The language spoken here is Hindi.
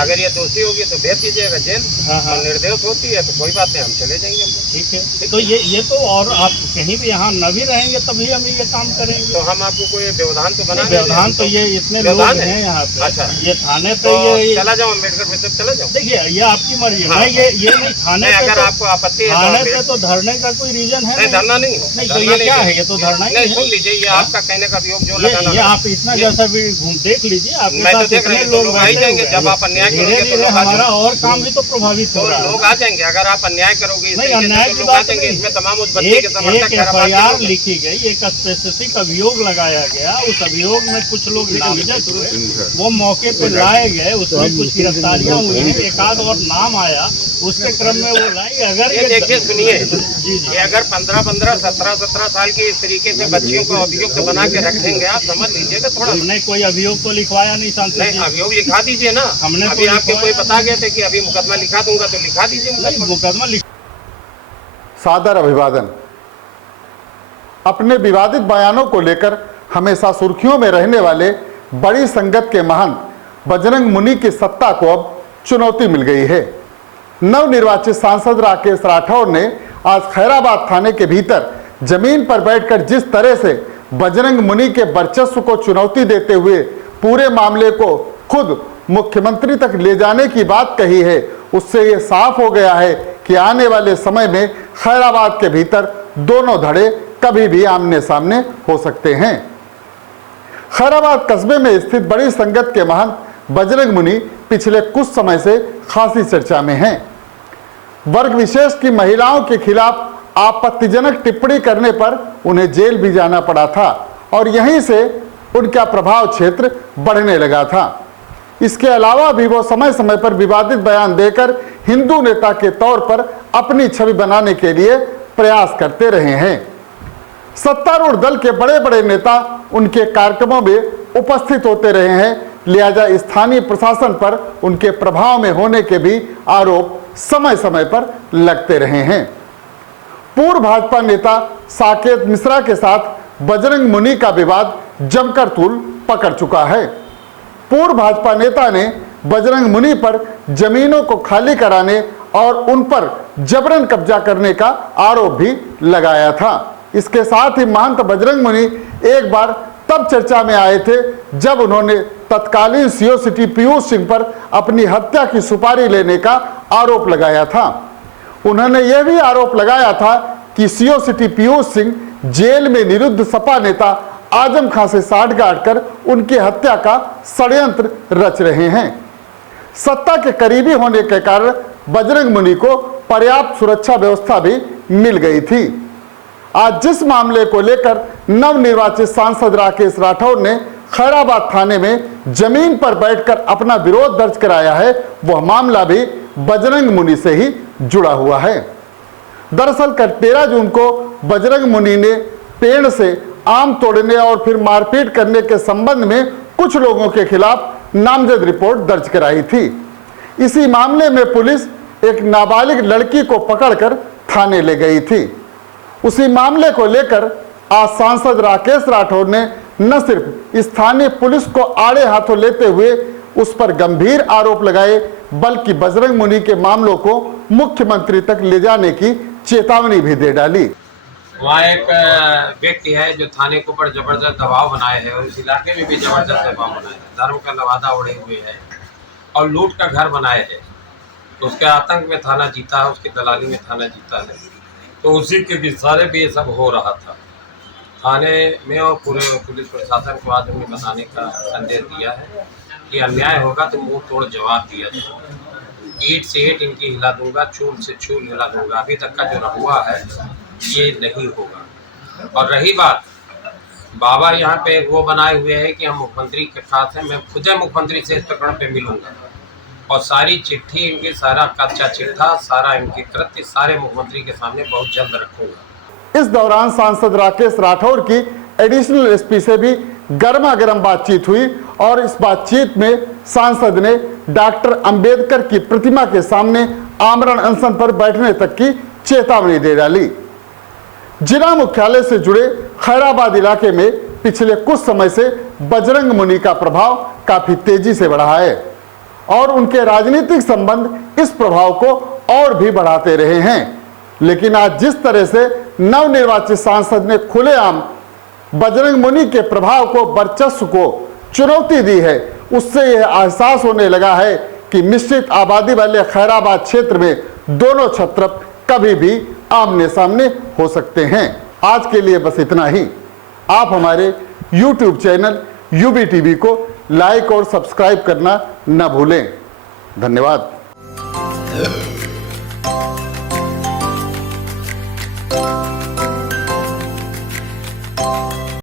अगर ये दोषी होगी तो भेज दीजिएगा जेल। और निर्दोष होती है तो कोई बात नहीं, हम चले जाएंगे। ठीक है, तो ये तो और आप कहीं भी यहाँ न भी रहेंगे तभी हम ये काम करेंगे। तो हम आपको कोई व्यवधान तो बना व्यवधान तो ये इतने लोग हैं यहाँ पे। अच्छा, ये थाने पे ये चला जाओ, अम्बेडकर पे तक चला जाओ। देखिए ये आपकी मर्जी है। ये नहीं थाने पे, अगर आपको आपत्ति है थाने पे तो धरने का कोई रीजन है नहीं। धरना नहीं नहीं, तो ये क्या है? ये तो धरना ही नहीं। सुन लीजिए, ये आपका कहने का उपयोग जो लगाना, ये आप इतना जैसा भी देख लीजिए, आपके साथ कितने लोग आ जाएंगे। जब आप अन्याय करोगे तो हमारा और काम भी तो प्रभावित हो रहा है। लोग आ जाएंगे। अगर आप अन्याय करोगे नहीं, अन्याय की बात नहीं। इसमें तमाम उस बच्चे के समर्थक FIR लिखी गई, एक स्पेसिफिक अभियोग लगाया गया। उस अभियोग में कुछ लोग नामजद हुए, वो मौके पे लाए गए, उसमें कुछ गिरफ्तारियां हुई, एक आध और नाम आया, उसके क्रम में वो लाई। अगर ये देखिए, सुनिए, ये अगर 15-15, 17-17 साल की इस तरीके से बच्चियों को अभियुक्त बना के रखेंगे, आप समझ लीजिएगा थोड़ा। नहीं, कोई अभियोग तो लिखवाया नहीं सांसद जी। अभियोग लिखा दीजिए ना। हमने अभी आपके कोई बता गए थे कि अभी मुकदमा लिखा दूंगा, तो लिखा दीजिए मुकदमा। सादर अभिवादन। अपने विवादित बयानों को लेकर हमेशा सुर्खियों में रहने वाले बड़ी संगत के महंत बजरंग मुनि की सत्ता को अब चुनौती मिल गई है। नवनिर्वाचित सांसद राकेश राठौर ने आज खैराबाद थाने के भीतर जमीन पर बैठकर जिस तरह से बजरंग मुनि के वर्चस्व को चुनौती देते हुए पूरे मामले को खुद मुख्यमंत्री तक ले जाने की बात कही है, उससे ये साफ हो गया है कि आने वाले समय में खैराबाद के भीतर दोनों धड़े कभी भी आमने सामने हो सकते हैं। खैराबाद कस्बे में स्थित बड़ी संगत के महंत बजरंग मुनि पिछले कुछ समय से खासी चर्चा में हैं। वर्ग विशेष की महिलाओं के खिलाफ आपत्तिजनक टिप्पणी करने पर उन्हें जेल भी जाना पड़ा था और यहीं से उनका प्रभाव क्षेत्र बढ़ने लगा था। इसके अलावा भी वो समय समय पर विवादित बयान देकर हिंदू नेता के तौर पर अपनी छवि बनाने के लिए प्रयास करते रहे हैं। सत्तारूढ़ दल के बड़े बड़े नेता उनके कार्यक्रमों में उपस्थित होते रहे हैं, लिहाजा स्थानीय प्रशासन पर उनके प्रभाव में होने के भी आरोप समय समय पर लगते रहे हैं। पूर्व भाजपा नेता साकेत मिश्रा के साथ बजरंग मुनि का विवाद जमकर तूल पकड़ चुका है। पूर्व भाजपा नेता ने बजरंग मुनि पर जमीनों को खाली कराने और उन पर जबरन कब्जा करने का आरोप भी लगाया था। इसके साथ ही महंत बजरंग मुनि एक बार तब चर्चा में आए थे जब उन्होंने तत्कालीन सीओ सिटी पीयूष सिंह पर अपनी हत्या की सुपारी लेने का आरोप लगाया था। उन्होंने यह भी आरोप लगाया था कि CO city Piyush Singh jail में निरुद्ध सपा नेता आजम खां से साठगांठ कर उनकी हत्या का षड्यंत्र रच रहे हैं। सत्ता के करीबी होने के कारण बजरंग मुनि को पर्याप्त सुरक्षा व्यवस्था भी मिल गई थी। आज जिस मामले को लेकर नवनिर्वाचित सांसद राकेश राठौर ने खैराबाद थाने में जमीन पर बैठकर अपना विरोध दर्ज कराया है, वह मामला भी बजरंग मुनि से ही जुड़ा हुआ है। दरअसल कल 13 जून को बजरंग मुनि ने पेड़ से आम तोड़ने और फिर मारपीट करने के संबंध में कुछ लोगों के खिलाफ नामजद रिपोर्ट दर्ज कराई थी। इसी मामले में पुलिस एक नाबालिग लड़की को पकड़कर थाने ले गई थी। उसी मामले को लेकर आज सांसद राकेश राठौर ने न सिर्फ स्थानीय पुलिस को आड़े हाथों लेते हुए उस पर गंभीर आरोप लगाए, बल्कि बजरंग मुनि के मामलों को मुख्यमंत्री तक ले जाने की चेतावनी भी दे डाली। वहाँ एक व्यक्ति है जो थाने के ऊपर जबरदस्त दबाव बनाए है और इस इलाके में भी जबरदस्त दबाव बनाए है, धर्म का लवादा उड़े हुए है और लूट का घर बनाए है। तो उसके आतंक में थाना जीता है, उसकी दलाली में थाना जीता है। तो उसी के इशारे पे ये सब हो रहा था। थाने में और पूरे पुलिस प्रशासन को आज हमने बताने का संदेश दिया है कि अन्याय होगा तो मुंह तोड़ जवाब दिया जाएगा। ईंट से ईंट इनकी हिला दूंगा, चूल से चूल हिला दूंगा। अभी तक का जो रहुआ है ये नहीं होगा। और रही बात, बाबा यहाँ पे वो बनाए हुए हैं कि हम मुख्यमंत्री के साथ हैं, मैं खुद मुख्यमंत्री से इस प्रकरण पे मिलूंगा और सारी चिट्ठी इनकी, सारा कच्चा चिट्ठा, सारा इनके कृत्य सारे मुख्यमंत्री के सामने बहुत जल्द रखूंगा। इस दौरान सांसद राकेश राठौर की एडिशनल एसपी से भी गर्मा गर्म बातचीत हुई और इस बातचीत में सांसद ने डॉक्टर अंबेडकर की प्रतिमा के सामने आमरण अनशन पर बैठने तक की चेतावनी दे डाली। जिला मुख्यालय से जुड़े खैराबाद इलाके में पिछले कुछ समय से बजरंग मुनि का प्रभाव काफी तेजी से बढ़ा है और उनके राजनीतिक संबंध इस प्रभाव को और भी बढ़ाते रहे हैं। लेकिन आज जिस तरह से नवनिर्वाचित सांसद ने खुलेआम बजरंग मुनि के प्रभाव को, वर्चस्व को चुनौती दी है, उससे यह एहसास होने लगा है कि मिश्रित आबादी वाले खैराबाद क्षेत्र में दोनों क्षत्रप कभी भी आमने सामने हो सकते हैं। आज के लिए बस इतना ही। आप हमारे YouTube चैनल UBTV को लाइक और सब्सक्राइब करना न भूलें। धन्यवाद।